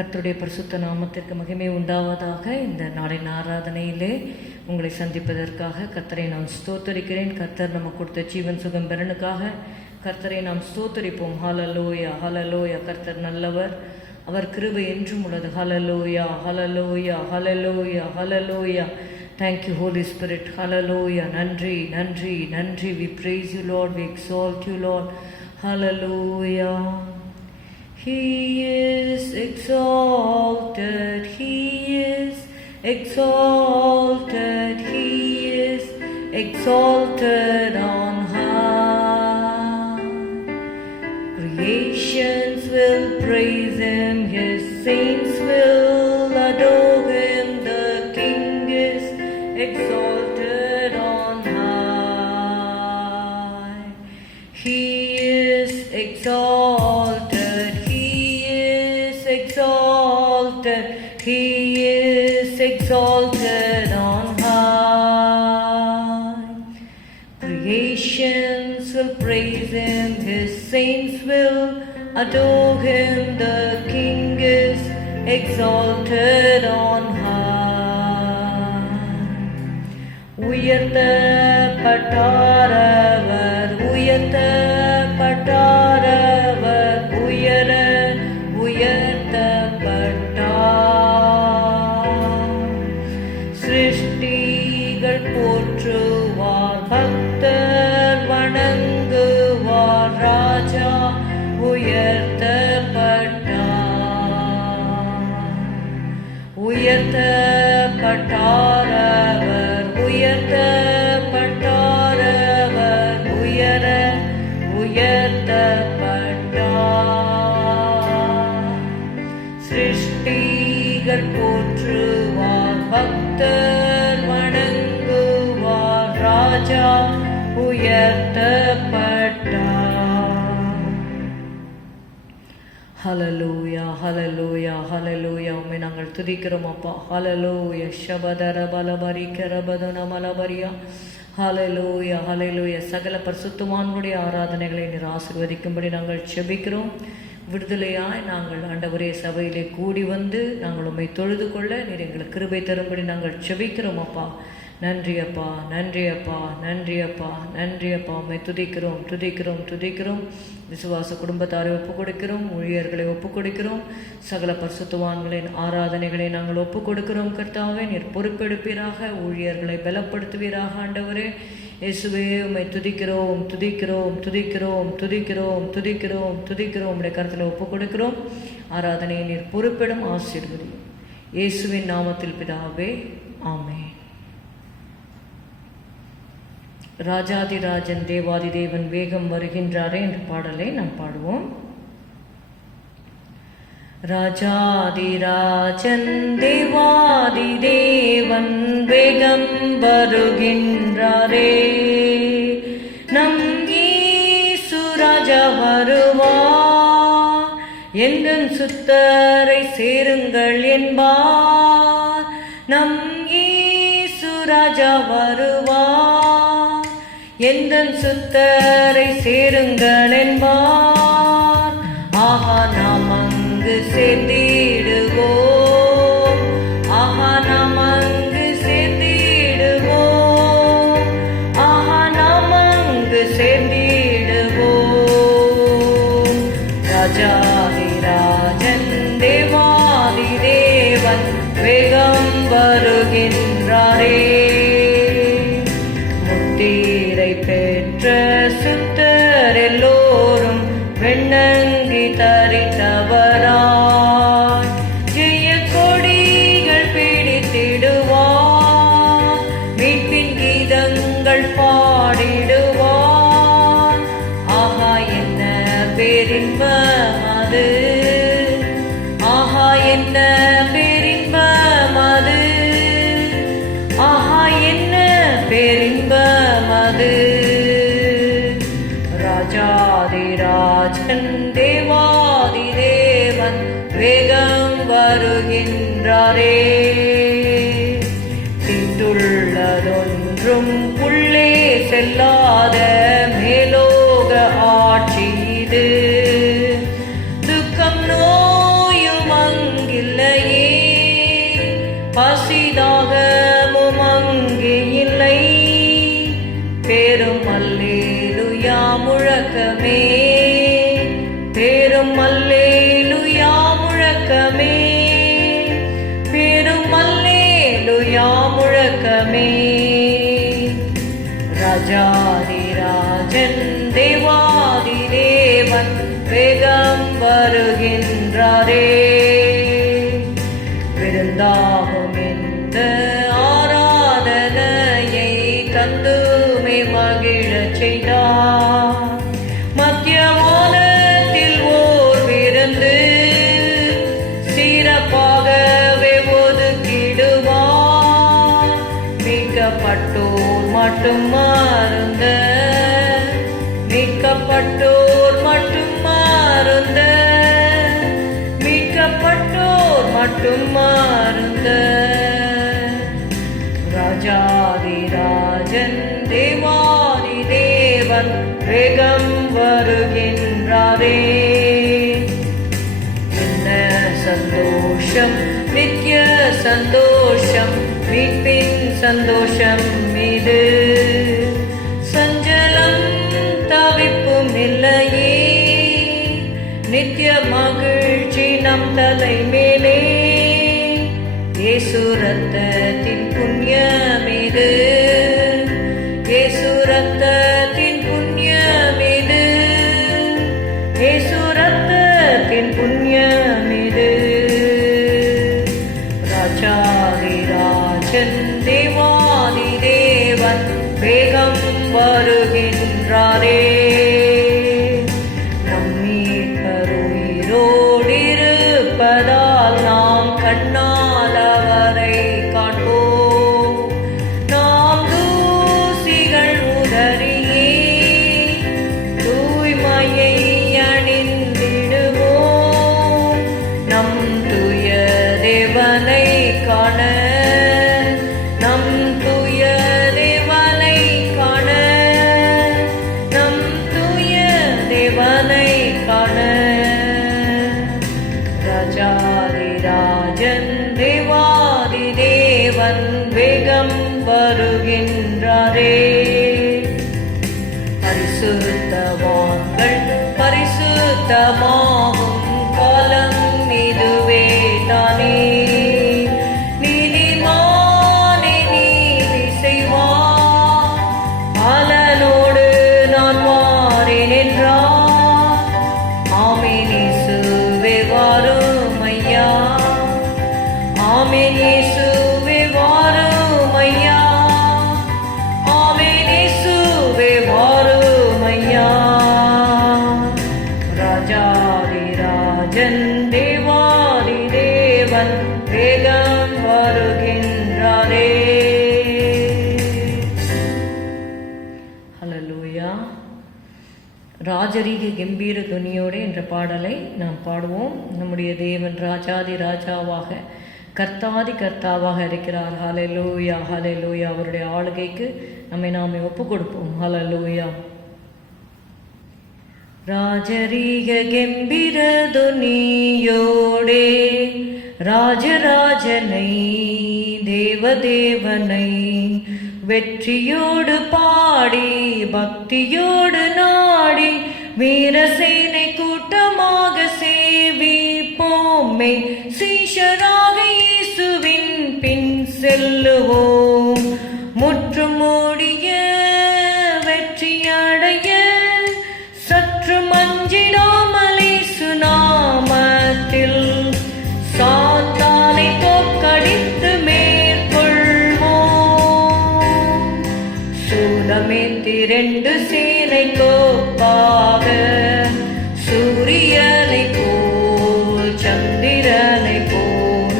கர்த்தருடைய பரிசுத்த நாமத்திற்கு மகிமை உண்டாவதாக. இந்த நாளின் ஆராதனையிலே உங்களை சந்திப்பதற்காக கர்த்தரை நான் ஸ்தோத்தரிக்கிறேன். கர்த்தர் நமக்கு கொடுத்த ஜீவன் சுகம் பெறனுக்காக கர்த்தரை நாம் ஸ்தோத்தரிப்போம். ஹல்லேலூயா, ஹல்லேலூயா. கர்த்தர் நல்லவர், அவர் கிருபை என்றும் உள்ளது. ஹல்லேலூயா, ஹல்லேலூயா, ஹல்லேலூயா, ஹல்லேலூயா. Thank you, Holy Spirit. Hallelujah. Nandri, Nandri, Nandri. We praise you, Lord. We exalt you, Lord. Hallelujah. He is exalted. He is exalted. He is exalted on high. Creations will praise him. His saints will adore him. The King is exalted on high. He is exalted. He is exalted. He is exalted on high. Creations will praise him. His saints will adore him. The King is exalted on high. உயர்த்தப்பட்டாரவர், உயர்த்தப்பட்டாரவர், உயர உயர்த்தப்பட்டார். சிருஷ்டிகள் போற்றுவார், பக்தர் வணங்குவார். ராஜா உயர்த்தப்பட்டார். உயர்த்தப்பட்டாரவர், உயர்த்தப்பட்டாரவர், உயர உயர்த்தப்பட்டார். சிருஷ்டிகள் போற்றுவார், பக்தர் வணங்குவார். ராஜா உயர்த்தப்பட்டார். ஹல்லேலூயா, ஹல்லேலூயா, ஹல்லேலூயா. உம்மை நாங்கள் துதிக்கிறோம் அப்பா. ஹல்லேலூயா. ஷபதர பலபரி கரபதுன மலபரியா. ஹல்லேலூயா, ஹல்லேலூயா. சகல பரிசுத்தவான்களுடைய ஆராதனைகளை நீர் ஆசீர்வதிக்கும்படி நாங்கள் செபிக்கிறோம். விடுதலையாய் நாங்கள் ஆண்டவரே சபையிலே கூடி வந்து நாங்கள் உம்மை தொழுது கொள்ள நீர் எங்களுக்கு கிருபை தரும்படி நாங்கள் செபிக்கிறோம் அப்பா. நன்றி அப்பா, நன்றி அப்பா, நன்றி அப்பா, நன்றி அப்பா. உம்மை துதிக்கிறோம், துதிக்கிறோம், துதிக்கிறோம். விசுவாச குடும்பத்தாரை ஒப்புக் கொடுக்கிறோம், ஊழியர்களை ஒப்புக் கொடுக்கிறோம், சகல பரிசுத்தவான்களின் ஆராதனைகளை நாங்கள் ஒப்புக் கொடுக்கிறோம். கர்த்தாவே நீர் பொறுப்பெடுப்பீராக, ஊழியர்களை பலப்படுத்துவீராக. ஆண்டவரே இயேசுவே உம்மை துதிக்கிறோம், துதிக்கிறோம், துதிக்கிறோம், துதிக்கிறோம், துதிக்கிறோம், துதிக்கிறோம். உம்முடைய கருத்தில் ஒப்புக் கொடுக்கிறோம். ஆராதனையை நீர் பொறுப்பெடும், ஆசீர்வதியும். இயேசுவின் நாமத்தில் பிதாவே, ஆமென். ராஜாதிராஜன் தேவாதி தேவன் வேகம் வருகின்றாரே என்ற பாடலை நாம் பாடுவோம். ராஜாதிராஜன் தேவாதி தேவன் வேகம் வருகின்றாரே, நம் இயேசு ராஜா வருவார். எங்கள் சுத்தரை சேருங்கள் என்பார். நம் இயேசு ராஜா வருவார். எந்தன் சுத்தரை சேருங்கள் என்பார். ஆஹா நாம் அங்கு சேர்ந்திடுவோம். ஆஹா நாம் அங்கு சேர்ந்திடுவோம். ஆஹா நாம் அங்கு சேர்ந்திடுவோம். ராஜாதிராஜன் தேவாதி தேவன் வேகம் வருகின்றாரே, பெற்ற சுத்தர் எல்லோரும் வெண்ணங்கி தரித்தவராய் ஜெய கொடிகள் பிடித்திடுவார். மீட்பின் கீதங்கள் பாடிடுவார். ஆஹா என்ன பேரின்பம் அது, ஆஹா என்ன பேரின்பம் அது, ஆஹா என்ன பேரின்பம் அது. ராஜாதிராஜன் தேவாதி தேவன் வேகம் வருகின்றாரே, தீட்டுள்ளதொன்றும் உள்ளே செல்லாத மேலோக ஆட்சி இது. துக்கம் நோயும் அங்கே ராஜாதிராஜன் தேவாதி தேவன் வேகம் வருகின்றாரே. விருந்தாகும் இந்த ஆராதனையை தந்துமே மகிழச் செய்தார். மத்திய வானத்தில் ஓர் விருந்து சிறப்பாகவே ஒதுக்கிடுவார். மீட்கப்பட்டோர் மட்டும் மருந்த, மீட்கப்பட்டோர் மட்டும் மருந்த, மீட்கப்பட்டோர் மட்டும் மருந்த. ராஜாதிராஜன் தேவாதி தேவன் வேகம் வருகின்றாரே. என்ன சந்தோஷம், நித்திய சந்தோஷம், மீட்பின் சந்தோஷம் இது. சஞ்சலம் தவிப்பும் இல்லையே, நித்திய மகிழ்ச்சி நம் தலை மேலே. இயேசு ரத்தத்தின் புண்ணியமிது, இயேசு ரத்தத்தின் புண்ணியமிது, இயேசு ரத்தத்தின் புண்ணியமிது. ராஜாதிராஜன் தேவாதி தேவன் வேகம் வருகின்றாரே. நம்மீட்பருயிரோடிருப்பதால் நாம் கண்ணால் அவரை காண்போம். நாம் தூசிகள் உதறியே தூய்மையை அணிந்திடுவோம். நம் தூய தேவனை காண, நம் தூய தேவனை காண, நம் தூய தேவனை காண. ராஜாதிராஜன் தேவாதி தேவன் வேகம் வருகின்றாரே. பரிசுத்தவான்கள் பரிசுத்தமாகும் காலம் இதுவே தானே. நீதிமானே நீதி செய்வார், அலனோடு நான் வாரேன் என்றார். ஆமென் இயேசுவே வாரும் ஐயா, ஆமென் இயேசுவே வாரும் ஐயா, ஆமென் இயேசுவே வாரும் ஐயா. ராஜாதிராஜன் தேவாதி தேவன் வேகம் வருகின்றாரே. ஹல்லேலூயா. ராஜரீக கம்பீர துணியோடு என்ற பாடலை நாம் பாடுவோம். நம்முடைய தேவன் ராஜாதி ராஜாவாக கர்த்தாதி கர்த்தாவாக இருக்கிறார். ஹல்லேலூயா, ஹல்லேலூயா. அவருடைய ஆளுகைக்கு நம்மை நாமே ஒப்பு கொடுப்போம். ஹல்லேலூயா. ராஜரீக கம்பீர துணியோடே ராஜராஜனை தேவதேவனை வெற்றியோடு பாடி பக்தியோடு நாடி வீரசேனை கூட்டமாக சேவிப்போமே. சீஷராக இயேசுவின் பின் செல்லுவோம். முற்றும் மூடிய வெற்றியடைய சற்று மஞ்சிடாமல் இயேசு நாமத்தில் சாத்தானை தோற்கடித்து மேற்கொள்வோம். சூலமேந்தி 2 சேனை கோப்பாக சூரியனை போல் சந்திரனை போல்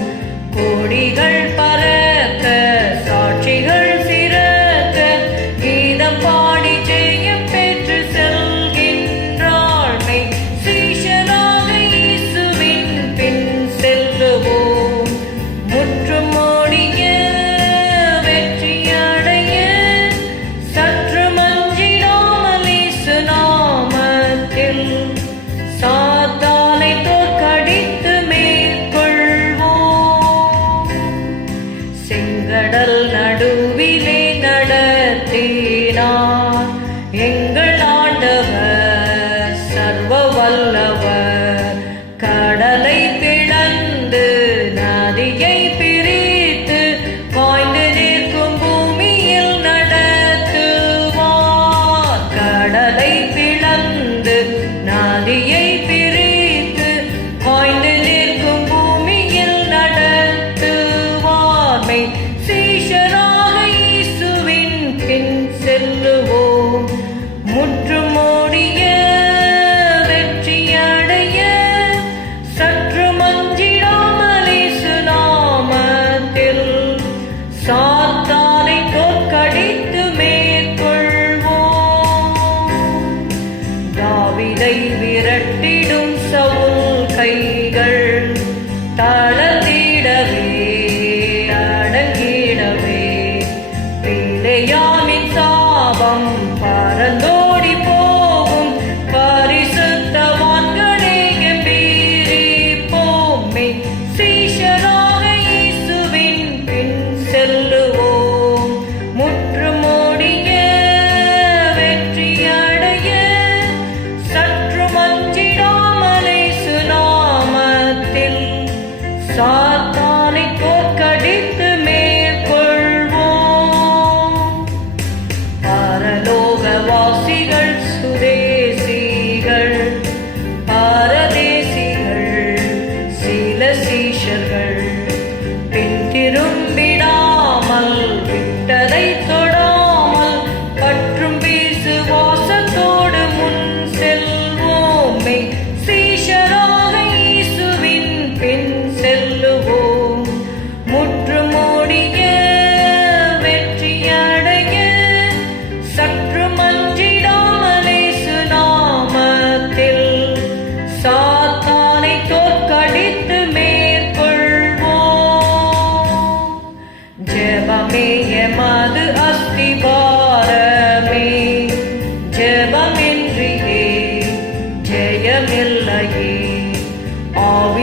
கோடிகள் பறக்க சாட்சிகள் சிறக்க கீதம் பாடி ஜெயம் பெற்று செல்கின்றாள் மெய் சீஷராக இயேசுவின் பின் செல்லுவோம். முற்றும் மூடிய வெற்றியடைய சற்று மஞ்சிடாமல் இயேசு நாமத்தில் சாத்தானை தோற்கடித்து மேற்கொள்வோம். செங்கடல் நடுவிலே நடத்தினார் எங்கள் ஆண்டவர் சர்வ வல்லவர். கடலை பிளந்து நதியை பிரித்து காய்ந்து நிற்கும் பூமியில் நடத்துவார்.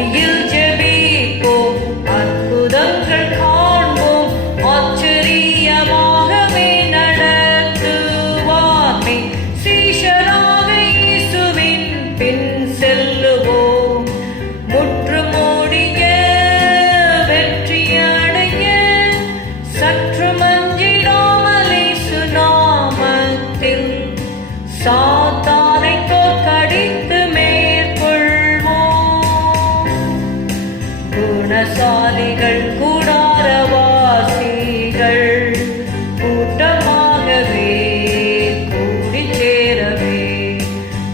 ஆவியில் ஜெபிப்போம், அற்புதங்கள் காண்போம், ஆச்சரியமாகவே நடத்துவாமே. சீஷராக இயேசுவின் பின் செல்லுவோம், முற்றுமூடிய வெற்றியடைய சற்று மஞ்சிடாமல் இயேசு நாமத்தில் சாத்தானை தோற்கடித்து மேற்கொள்வோம். குணசாலிகள் கூடாரவாசிகள் கூட்டமாகவே கூடி சேரவே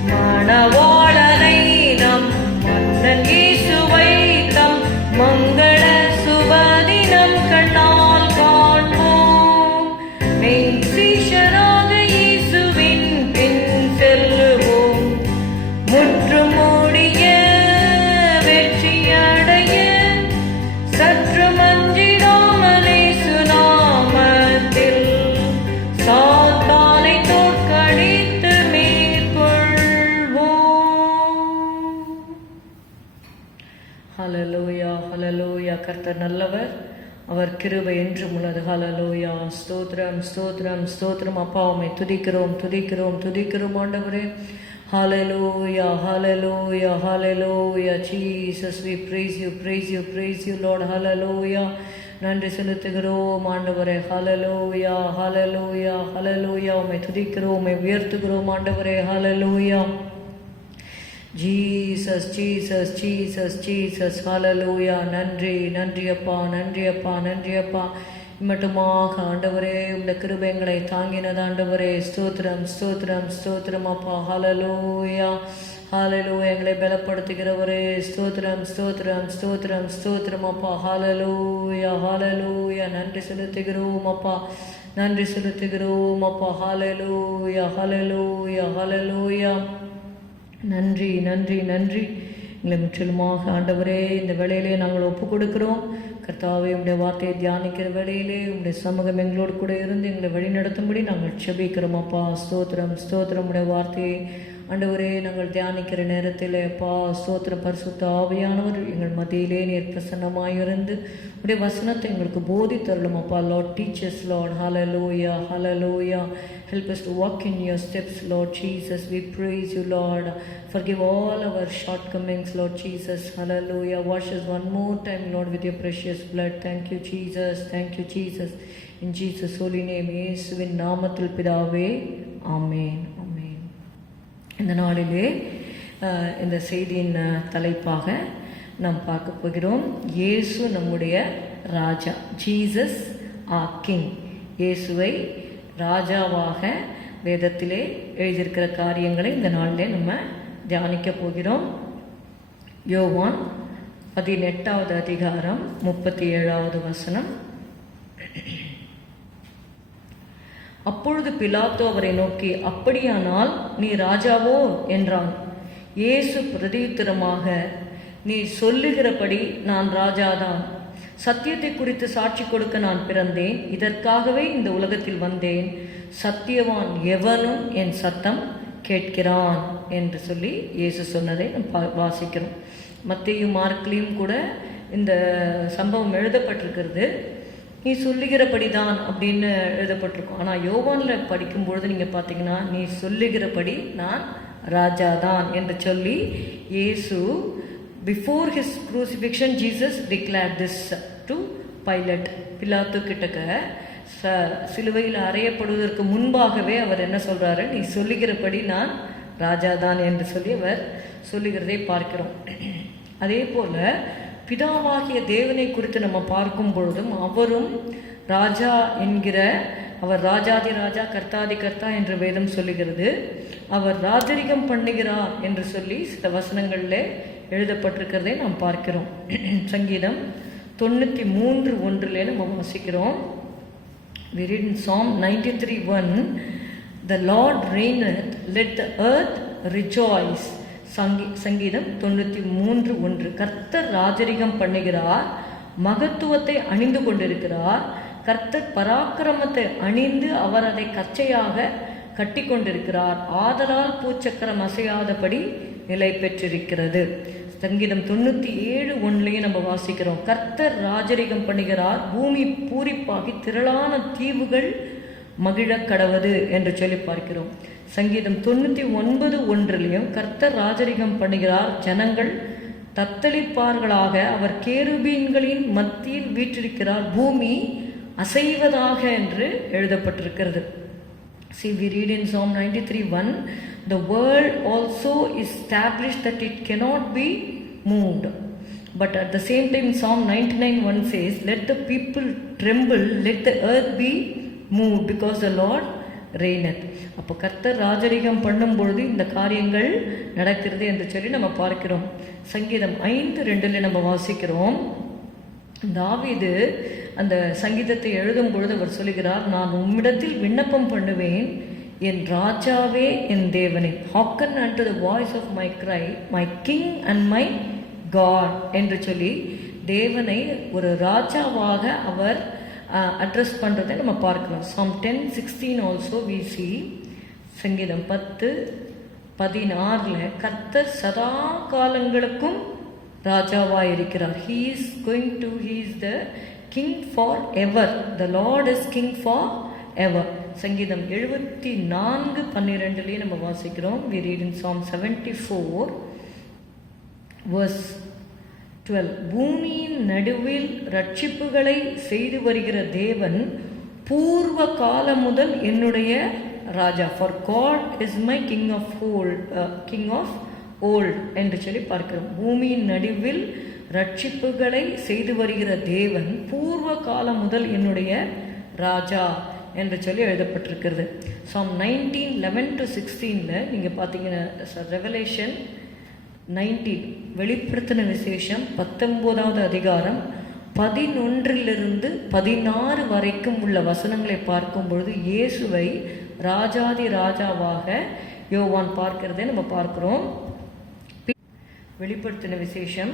மணவாளனை நம் மன்னன் இயேசுவை தம் மங்கள சுபதினம் கண்ணால் காண்போம். மெய் சீஷராக இயேசுவின் பின் செல்லுவோம், முற்றுமூடிய வெற்றியடைய சற்று மஞ்சிடாமல் இயேசு நாமத்தில் சாத்தானை தோற்கடித்து மேற்கொள்வோம். ஹல்லேலூயா, ஹல்லேலூயா. கர்த்தர் நல்லவர், அவர் கிருபை என்றும் உள்ளது. ஹல்லேலூயா. ஸ்தோத்திரம், ஸ்தோத்திரம், ஸ்தோத்திரம். அப்பா உம்மை துதிக்கிறோம், துதிக்கிறோம், துதிக்கிறோம் ஆண்டவரே. Hallelujah, hallelujah, hallelujah. Jesus, we praise you, praise you, praise you, Lord. Hallelujah. நன்றி செலுத்துகிறோம் ஆண்டவரே. ஹல்லேலூயா, ஹல்லேலூயா, ஹல்லேலூயா. உம்மை துதிக்கிறோம், உம்மை உயர்த்துகிறோம் ஆண்டவரே. Hallelujah. Jesus, Jesus, Jesus, Jesus. Hallelujah. நன்றி, நன்றி அப்பா, நன்றி அப்பா, நன்றி அப்பா. மட்டுமாக ஆண்டவரே இந்த கிருபைகளை தாங்கினது ஆண்டவரே. ஸ்தோத்திரம், ஸ்தோத்திரம், ஸ்தோத்திரம் அப்பா. ஹல்லேலூயா, ஹல்லேலூயா. எங்களை பலப்படுத்துகிறவரே. ஸ்தோத்திரம், ஸ்தோத்திரம், ஸ்தோத்திரம், ஸ்தோத்திரம் அப்பா. ஹல்லேலூயா, ஹல்லேலூயா. நன்றி செலுத்துகிறோம் அப்பா, நன்றி செலுத்துகிறோம் அப்பா. ஹல்லேலூயா, ஹல்லேலூயா, ஹல்லேலூயா. நன்றி, நன்றி, நன்றி. எங்களை முற்றிலுமாக ஆண்டவரே இந்த வேளையிலே நாங்கள் ஒப்பு கொடுக்கிறோம். கர்த்தாவே உம்முடைய வார்த்தையை தியானிக்கிற வேளையிலே உம்முடைய சமூகம் எங்களோடு கூட இருந்து எங்களை வழி நடத்தும்படி நாங்கள் செபிக்கிறோம் அப்பா. ஸ்தோத்திரம், ஸ்தோத்திரம். உம்முடைய வார்த்தையை ஆண்டவரே நாங்கள் தியானிக்கிற நேரத்தில் அப்பா ஸ்தோத்திரம், பரிசுத்த ஆவியானவர் எங்கள் மத்தியிலே நீர் பிரசன்னமாயிருந்து உடைய வசனத்தை எங்களுக்கு போதித்தருளும் அப்பா. Lord, teach us, Lord. Hallelujah, hallelujah. Help us to walk in your steps, Lord Jesus. We praise you, Lord. Forgive all our shortcomings, Lord Jesus. Hallelujah. Wash us one more time, Lord, with your precious blood. Thank you, Jesus. Thank you, Jesus. In Jesus' holy name, இயேசுவின் நாமத்தில் பிதாவே, ஆமென், ஆமென். இந்த நாளிலே இந்த செய்தியின் தலைப்பாக நாம் பார்க்க போகிறோம். இயேசு நம்முடைய ராஜா. Jesus R king. இயேசுவை ராஜாவாக வேதத்திலே எழுதியிருக்கிற காரியங்களை இந்த நாளிலே நம்ம தியானிக்க போகிறோம். யோவான் 18வது அதிகாரம் 37வது வசனம். அப்பொழுது பிலாத்து அவரை நோக்கி, அப்படியானால் நீ ராஜாவோ என்றான். இயேசு பிரதியுத்தரமாக, நீ சொல்லுகிறபடி நான் ராஜாதான். சத்தியத்தை குறித்து சாட்சி கொடுக்க நான் பிறந்தேன், இதற்காகவே இந்த உலகத்தில் வந்தேன். சத்தியவான் எவனும் என் சத்தம் கேட்கிறான் என்று சொல்லி இயேசு சொன்னதை நம்ம வாசிக்கிறோம். மத்தேயு மார்க்லேயும் கூட இந்த சம்பவம் எழுதப்பட்டிருக்கிறது. நீ சொல்லுகிறபடிதான் அப்படின்னு எழுதப்பட்டிருக்கும். ஆனால் யோவானில் படிக்கும்பொழுது நீங்கள் பார்த்தீங்கன்னா, நீ சொல்லுகிறபடி நான் ராஜாதான் என்று சொல்லி Yesu before his crucifixion Jesus declared this to Pilate. பிலாத்து கிட்டக்க சிலுவையில் அறையப்படுவதற்கு முன்பாகவே அவர் என்ன சொல்கிறாரு, நீ சொல்லுகிறபடி நான் ராஜாதான் என்று சொல்லி அவர் சொல்லுகிறதை பார்க்கிறோம். அதே போல் பிதாவாகிய தேவனை குறித்து நம்ம பார்க்கும் பொழுதும் அவரும் ராஜா என்கிற, அவர் ராஜாதி ராஜா கர்த்தாதி கர்த்தா என்று வேதம் சொல்லுகிறது. அவர் ராஜரிகம் பண்ணுகிறார் என்று சொல்லி சில வசனங்களில் எழுதப்பட்டிருக்கிறதை நாம் பார்க்கிறோம். சங்கீதம் 93:1 நம்ம வாசிக்கிறோம். We read in Psalm 93:1, the Lord reigneth, let the earth rejoice. சங்கீதம் 93:1. கர்த்தர் ராஜரிகம் பண்ணுகிறார், மகத்துவத்தை அணிந்து கொண்டிருக்கிறார். கர்த்தர் பராக்கிரமத்தை அணிந்து அவர் அதை கச்சையாக கட்டி கொண்டிருக்கிறார். ஆதலால் பூச்சக்கரம் அசையாதபடி நிலை பெற்றிருக்கிறது. சங்கீதம் 97:1 நம்ம வாசிக்கிறோம், கர்த்தர் ராஜரிகம் பண்ணுகிறார், பூமி பூரிப்பாகி திரளான தீவுகள் மகிழ கடவது என்று சொல்லி பார்க்கிறோம். சங்கீதம் 99:1 கர்த்தர் ராஜரிகம் பண்ணுகிறார், ஜனங்கள் தத்தளிப்பார்களாக, அவர் கேருபீன்களின் மத்தியில் வீற்றிருக்கிறார், பூமி அசைவதாக என்று எழுதப்பட்டிருக்கிறது. See, we read in Psalm 93:1, the world also is established that it cannot be moved. But at the same time, Psalm 99:1 says, let the people tremble, let the earth be moved, because the Lord reigneth. அப்போ கர்த்தர் ராஜரிகம் பண்ணும் பொழுது இந்த காரியங்கள் நடக்கிறது என்று சொல்லி நம்ம பார்க்கிறோம். சங்கீதம் 5:2 நம்ம வாசிக்கிறோம், தாவீது அந்த சங்கீதத்தை எழுதும் பொழுது அவர் சொல்லுகிறார், நான் உம்மிடத்தில் விண்ணப்பம் பண்ணுவேன், என் ராஜாவே என் தேவனே, ஹாக்கன் unto the voice of my cry, my king and my God என்று சொல்லி தேவனை ஒரு ராஜாவாக அவர் அட்ரஸ் பண்ணுறதை நம்ம பார்க்கிறோம். Psalm 10:16 also we see, சங்கீதம் 10:16 கர்த்தர் சதா காலங்களுக்கும் ராஜாவாக இருக்கிறார். he is the king forever, the Lord is king forever. சங்கீதம் 74:12 நம்ம வாசிக்கிறோம். we read in Psalm 74:12, பூமியின் நடுவில் ரட்சிப்புகளை செய்து வருகிற தேவன் பூர்வ காலம் முதல் என்னுடைய ராஜா, for God is my king of old என்று சொல்லி பார்க்கிறோம். பூமியின் நடுவில் ரட்சிப்புகளை செய்து வருகிற தேவன் பூர்வ காலம் முதல் என்னுடைய ராஜா என்று சொல்லி எழுதப்பட்டிருக்கிறது. Psalm 19:11-16 நீங்கள் பார்த்தீங்கன்னா, ரெவலேஷன் 19 வெளிப்படுத்தின விசேஷம் 19வது அதிகாரம் 11-16 வரைக்கும் உள்ள வசனங்களை பார்க்கும் பொழுது இயேசுவை ராஜாதி ராஜாவாக யோவான் பார்க்கிறதை நம்ம பார்க்கிறோம். வெளிப்படுத்தின விசேஷம்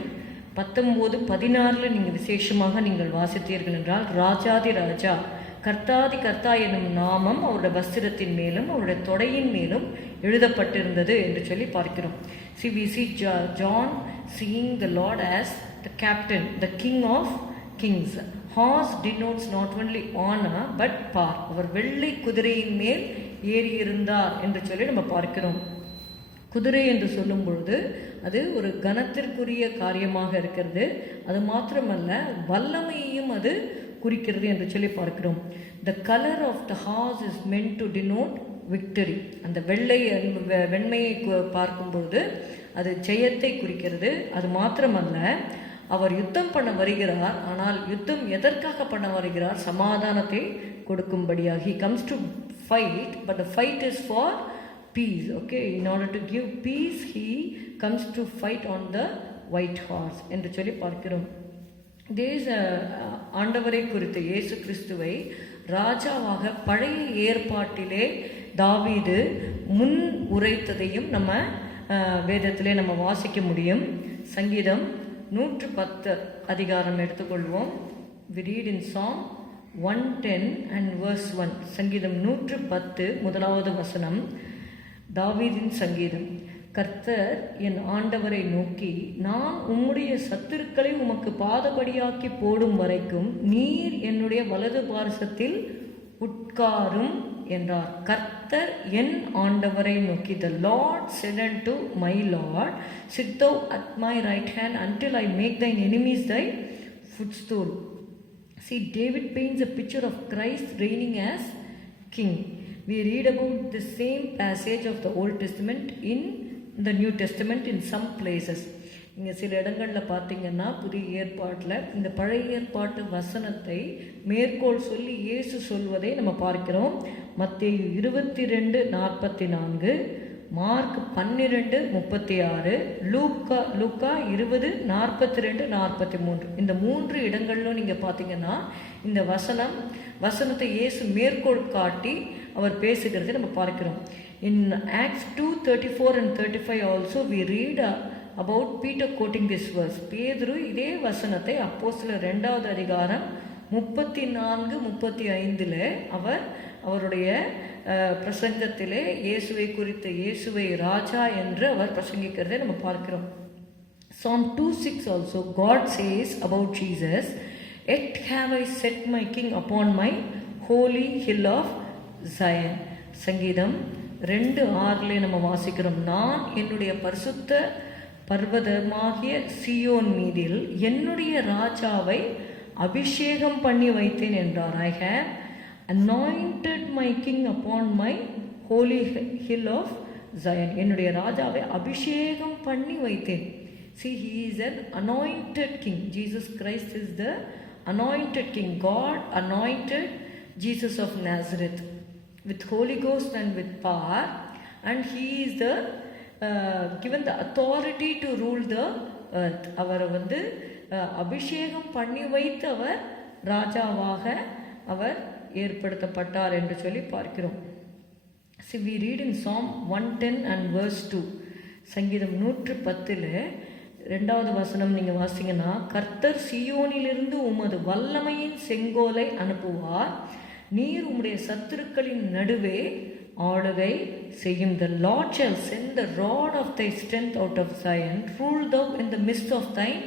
19:16 நீங்கள் விசேஷமாக நீங்கள் வாசித்தீர்கள் என்றால், ராஜாதி ராஜா கர்த்தாதி கர்த்தா என்னும் நாமம் அவருடைய வஸ்திரத்தின் மேலும் அவருடைய தொடையின் மேலும் எழுதப்பட்டிருந்தது என்று சொல்லி பார்க்கிறோம். See, we see John seeing the Lord as the captain, the king of kings. Horse denotes not only honor but power. அவர் வெள்ளை குதிரையின் மேல் ஏறி இருந்தார் என்று சொல்லி நம்ம பார்க்கிறோம். குதிரை என்று சொல்லும் பொழுது அது ஒரு கனத்திற்குரிய காரியமாக இருக்கிறது. அது மாத்திரமல்ல, வல்லமையையும் அது குறிக்கிறது என்று சொல்லி பார்க்கிறோம். The color of the horse is meant to denote victory. அந்த வெண்மையை பார்க்கும்பொழுது அது ஜெயத்தை குறிக்கிறது. அது மாத்திரமல்ல, அவர் யுத்தம் பண்ண வருகிறார். ஆனால் யுத்தம் எதற்காக பண்ண வருகிறார்? சமாதானத்தை கொடுக்கும்படியாக. He comes to fight, but the fight is for peace. Okay, in order to give peace he comes to fight on the white horse என்று சொல்லி பார்க்கிறோம். ஆண்டவரை குறித்து இயேசு கிறிஸ்துவை ராஜாவாக பழைய ஏற்பாட்டிலே தாவீது முன் உரைத்ததையும் நம்ம வேதத்திலே நம்ம வாசிக்க முடியும். சங்கீதம் 110 அதிகாரம் எடுத்துக்கொள்வோம். We read in Psalm 110 and verse 1. சங்கீதம் 110 முதலாவது வசனம், தாவீதின் சங்கீதம். கர்த்தர் என் ஆண்டவரை நோக்கி, நான் உம்முடைய சத்துருக்களை உமக்கு பாதபடியாக்கி போடும் வரைக்கும் நீர் என்னுடைய வலது பார்சத்தில் உட்காரும் என்றார். கர்த்தர் என் ஆண்டவரை நோக்கி, the Lord said unto my Lord, sit thou at my right hand until I make thine enemies thy footstool. See, David paints a picture of Christ reigning as king. We read about the same passage of the Old Testament in the New Testament in some places. இங்கே சில இடங்களில் பார்த்தீங்கன்னா புதிய ஏற்பாட்டில் இந்த பழைய ஏற்பாட்டு வசனத்தை மேற்கோள் சொல்லி இயேசு சொல்வதை நம்ம பார்க்கிறோம். மத்தேயு 22:44, மார்க் 12:36, லூக்கா 20:42-43. இந்த 3 இடங்களிலும் நீங்கள் பார்த்தீங்கன்னா இந்த வசனத்தை இயேசு மேற்கோள் காட்டி அவர் பேசுகிறதை நம்ம பார்க்கிறோம். In Acts 2:34 and 35 also we read about Peter quoting this verse. பேதுரு இதே வசனத்தை அப்போஸ்தலர் 2வது அதிகாரம் 34-35 அவருடைய பிரசங்கத்திலே இயேசுவை குறித்த இயேசுவை ராஜா என்று அவர் பிரசங்கிக்கிறதை நம்ம பார்க்கிறோம். Psalm 2:6 also, God says about Jesus, "Yet have I set my king upon my holy hill of Zion." சங்கீதம் 2:6 நம்ம வாசிக்கிறோம், நான் என்னுடைய பரிசுத்த பர்வதமாகிய சியோன் மீதில் என்னுடைய ராஜாவை அபிஷேகம் பண்ணி வைத்தேன் என்றார். I have anointed my king upon my holy hill of Zion. என்னுடைய ராஜாவை அபிஷேகம் பண்ணி வைத்தேன். See, he is an anointed king. Jesus Christ is the anointed king. God anointed Jesus of Nazareth with Holy Ghost and with power, and he is the given the authority to rule the earth. அவரை அபிஷேகம் பண்ணி வைத்து அவர் ராஜாவாக அவர் ஏற்படுத்தப்பட்டார் என்று சொல்லி பார்க்கிறோம். See, we read in Psalm 110 and verse 2. சங்கீதம் 110 2வது வசனம் நீங்கள் வாசிங்கன்னா, கர்த்தர் சியோனிலிருந்து உமது வல்லமையின் செங்கோலை அனுப்புவார், நீர் உம்முடைய சத்துருக்களின் நடுவே ஆளுகை செய்யும். The Lord shall send the rod of thy strength out of Zion, rule thou in the midst of thine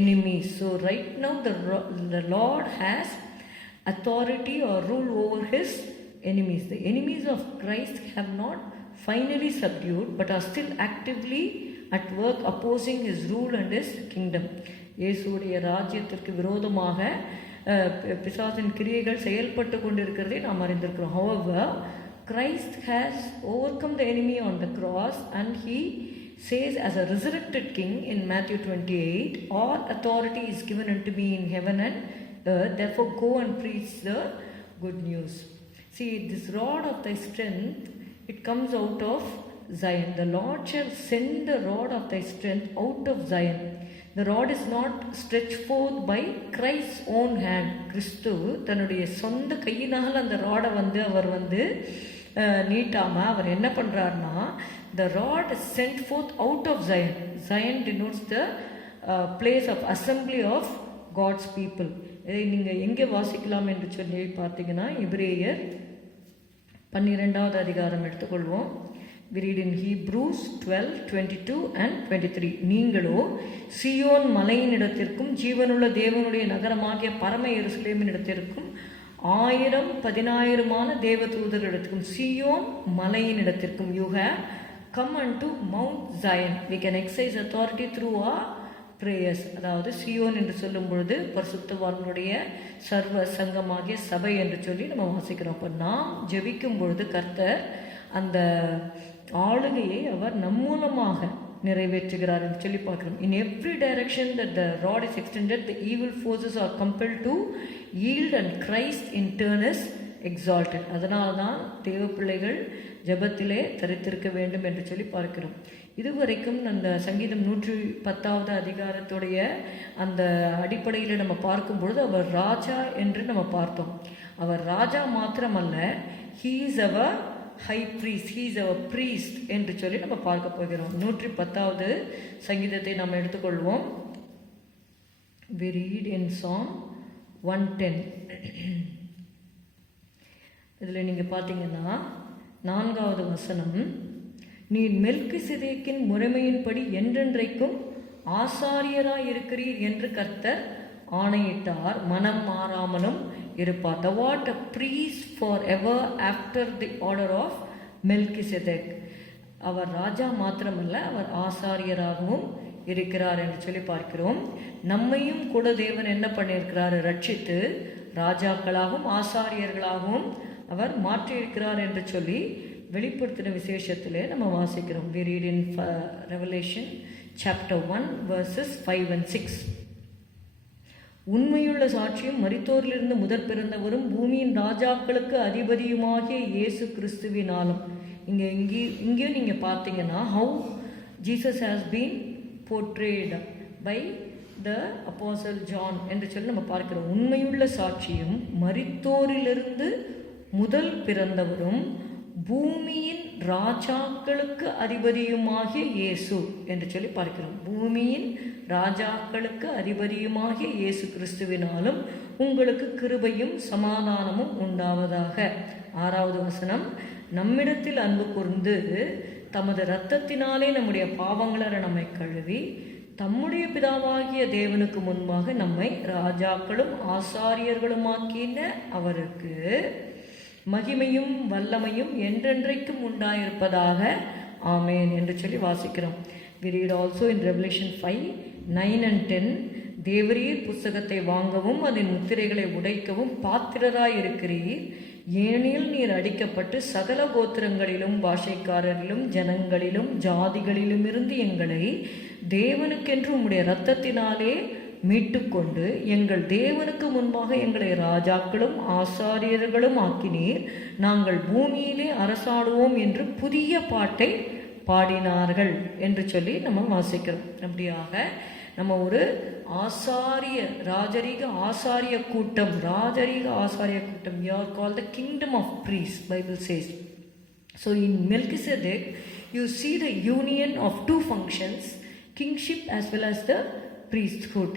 enemies. So right now the Lord has authority or rule over his enemies. The enemies of Christ have not finally subdued but are still actively at work opposing his rule and his kingdom. இயேசுடைய ராஜ்யத்திற்கு விரோதமாக பிசாசின் கிரியைகள் செயல்பட்டு கொண்டிருக்கிறதை நாம் அறிந்திருக்கிறோம். However, Christ has overcome the enemy on the cross, and he says as a resurrected king in Matthew 28, all authority is given unto me in heaven and earth, therefore go and preach the good news. See, this rod of thy strength, it comes out of Zion. The Lord shall send the rod of thy strength out of Zion. The rod is not stretched forth by Christ's own hand. கிறிஸ்து தன்னுடைய சொந்த கையினால் அந்த ராடை அவர் நீட்டாமல் அவர் என்ன பண்ணுறாருனா, the rod is sent forth out of Zion. Zion denotes the place of assembly of God's people. இதை நீங்கள் எங்கே வாசிக்கலாம் என்று சொல்லி பார்த்தீங்கன்னா, எபிரேயர் 12வது அதிகாரம் எடுத்துக்கொள்வோம். We read in Hebrews 12:22 and 23. நீங்களோ சியோன் மலையினிடத்திற்கும் ஜீவனுள்ள தேவனுடைய நகரமாகிய பரம எருசலேமின் இடத்திற்கும் 1000-10,000 தேவதூதர்களிடத்திற்கும் Zion மலையினிடத்திற்கும் you have come unto Mount Zion. We can exercise authority through our prayers. அதாவது சியோன் என்று சொல்லும் பொழுது பரிசுத்தவான்களுடைய சர்வ சங்கமாகிய சபை என்று சொல்லி நம்ம வாசிக்கிறோம். அப்போ நாம் ஜெபிக்கும் பொழுது கர்த்தர் அந்த ஆளுகையை அவர் நம் மூலமாக நிறைவேற்றுகிறார் என்று சொல்லி பார்க்கிறோம். In every direction that the rod is extended, the evil forces are compelled to yield and Christ in turn is exalted. அதனால தான் தேவ பிள்ளைகள் ஜெபத்திலே தரித்திருக்க வேண்டும் என்று சொல்லி பார்க்கிறோம். இதுவரைக்கும் அந்த சங்கீதம் 110வது அதிகாரத்துடைய அந்த அடிப்படையில் நம்ம பார்க்கும் பொழுது அவர் ராஜா என்று நம்ம பார்த்தோம். அவர் ராஜா மாத்திரமல்ல, he is our high priest, he is our priest என்று சொல்லி நம்ம பார்க்க போகிறோம். 110வது சங்கீதத்தை நம்ம எடுத்துக்கொள்வோம். We read in Psalm 110. இதில் நீங்கள் பார்த்தீங்கன்னா 4வது வசனம், நீர் மெல்கிசேதேக்கின் முறைமையின்படி என்றென்றைக்கும் ஆசாரியராய் இருக்கிறீர் என்று கர்த்தர் ஆணையிட்டார், மனம் மாறாமலும் இருப்பார். The what a priest forever after the order of Melchizedek. அவர் ராஜா மாத்திரமல்ல, அவர் ஆசாரியராகவும் இருக்கிறார் என்று சொல்லி பார்க்கிறோம். நம்மையும் கூட தேவன் என்ன பண்ணியிருக்கிறார், ரட்சித்து ராஜாக்களாகவும் ஆசாரியர்களாகவும் அவர் மாற்றியிருக்கிறார் என்று சொல்லி வெளிப்படுத்தின விசேஷத்திலே நம்ம வாசிக்கிறோம். We read in Revelation chapter 1 verses 5 and 6. உண்மையுள்ள சாட்சியும் மரித்தோரிலிருந்து முதற் பிறந்தவரும் பூமியின் ராஜாக்களுக்கு அதிபதியுமாகிய இயேசு கிறிஸ்துவினாலும். இங்கேயும் நீங்கள் பார்த்தீங்கன்னா how Jesus has been portrayed by the apostle John என்று சொல்லி நம்ம பார்க்கிறோம். உண்மையுள்ள சாட்சியும் மரித்தோரிலிருந்து முதல் பிறந்தவரும் பூமியின் ராஜாக்களுக்கு அதிபதியுமாகிய இயேசு என்று சொல்லி பார்க்கிறோம். பூமியின் ராஜாக்களுக்கு அதிபதியுமாகிய இயேசு கிறிஸ்துவினாலும் உங்களுக்கு கிருபையும் சமாதானமும் உண்டாவதாக. 6வது வசனம், நம்மிடத்தில் அன்பு கூர்ந்து தமது இரத்தத்தினாலே நம்முடைய பாவங்களற நம்மை கழுவி தம்முடைய பிதாவாகிய தேவனுக்கு முன்பாக நம்மை ராஜாக்களும் ஆசாரியர்களுமாக்கின அவருக்கு மகிமையும் வல்லமையும் என்றென்றைக்கும் உண்டாயிருப்பதாக ஆமேன் என்று சொல்லி வாசிக்கிறோம். We read also in Revelation 5:9 and 10, தேவரீர் புஸ்தகத்தை வாங்கவும் அதன் முத்திரைகளை உடைக்கவும் பாத்திரராய் இருக்கிறீர், ஏனில் நீர் அடிக்கப்பட்டு சகல கோத்திரங்களிலும் பாஷைக்காரரிலும் ஜனங்களிலும் ஜாதிகளிலுமிருந்து எங்களை தேவனுக்கென்று உம்முடைய இரத்தத்தினாலே மீட்டுக்கொண்டு எங்கள் தேவனுக்கு முன்பாக எங்களை ராஜாக்களும் ஆசாரியர்களும் ஆக்கினீர், நாங்கள் பூமியிலே அரசாடுவோம் என்று புதிய பாட்டை பாடினார்கள் என்று சொல்லி நம்ம வாசிக்கிறோம். அப்படியாக நம்ம ஒரு ஆசாரிய ராஜரீக ஆசாரிய கூட்டம், we are called the kingdom of priests, Bible says. So in Melchizedek you see the union of two functions, kingship as well as the priesthood.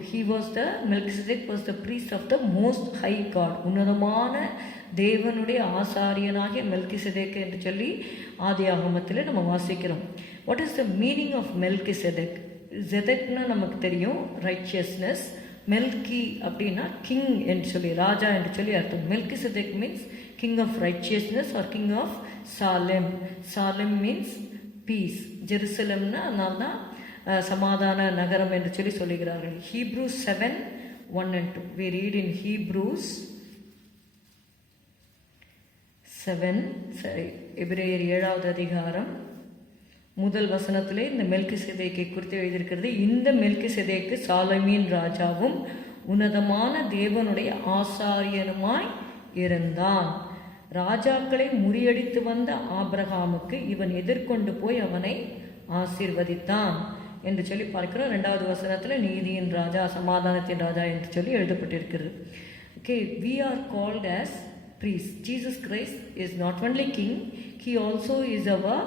Melchizedek was the priest of the most high God. உன்னதமான தேவனுடைய ஆசாரியனாகிய மெல்கிசெதேக் என்று சொல்லி ஆதியாகமத்தில் நம்ம வாசிக்கிறோம். What is the meaning of Melchizedek? ஜெதக்னா நமக்கு தெரியும், righteousness. Melchi அப்படின்னா கிங் என்று சொல்லி, ராஜா என்று சொல்லி அர்த்தம். Melchizedek means king of righteousness or king of Salem. Salem means peace. ஜெருசலம்னா அதனால தான் சமாதான நகரம் என்று சொல்லி சொல்லுகிறார்கள். Hebrews 7:1 and 2. We read in Hebrews 7, எபிரேயர் 7வது அதிகாரம் முதல் வசனத்திலே இந்த மெல்கிசெதேக்கை குறித்து எழுதியிருக்கிறது. இந்த மெல்கிசெதேக்கு சாலமீன் ராஜாவும் உன்னதமான தேவனுடைய ஆசாரியனுமாய் இருந்தான். ராஜாக்களை முறியடித்து வந்த ஆபிரகாமுக்கு இவன் எதிர்கொண்டு போய் அவனை ஆசீர்வதித்தான் என்று சொல்லி பார்க்கிறோம். 2வது வசனத்தில் நீதியின் ராஜா, சமாதானத்தின் ராஜா என்று சொல்லி எழுதப்பட்டிருக்கிறது. Okay, we are called as priests. Jesus Christ is not only king, he also is our